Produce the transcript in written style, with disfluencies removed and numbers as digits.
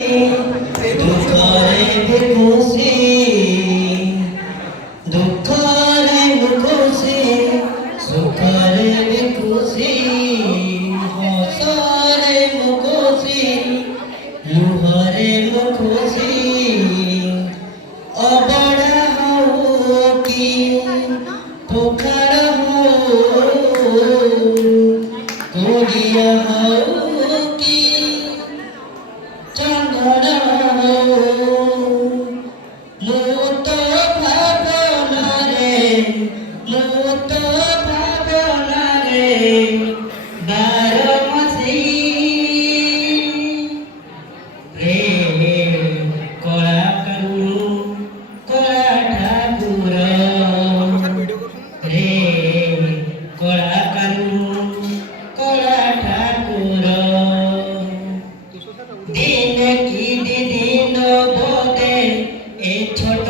দুঃখরে বেকুসি দুঃখরে মুখুসি সুখরে বেকুসি হসরে মুখুসি লুহরে মুখুসি অবড়া হও কি পোখার হও কোড়িয়া হও কি চন্দনা মুত ভাবনারে বারমাসি রে কলা কানু কলা ঠাকুর রে কলা কানু কলা ঠাকুর দিন কি দিন বোধে এ ছোট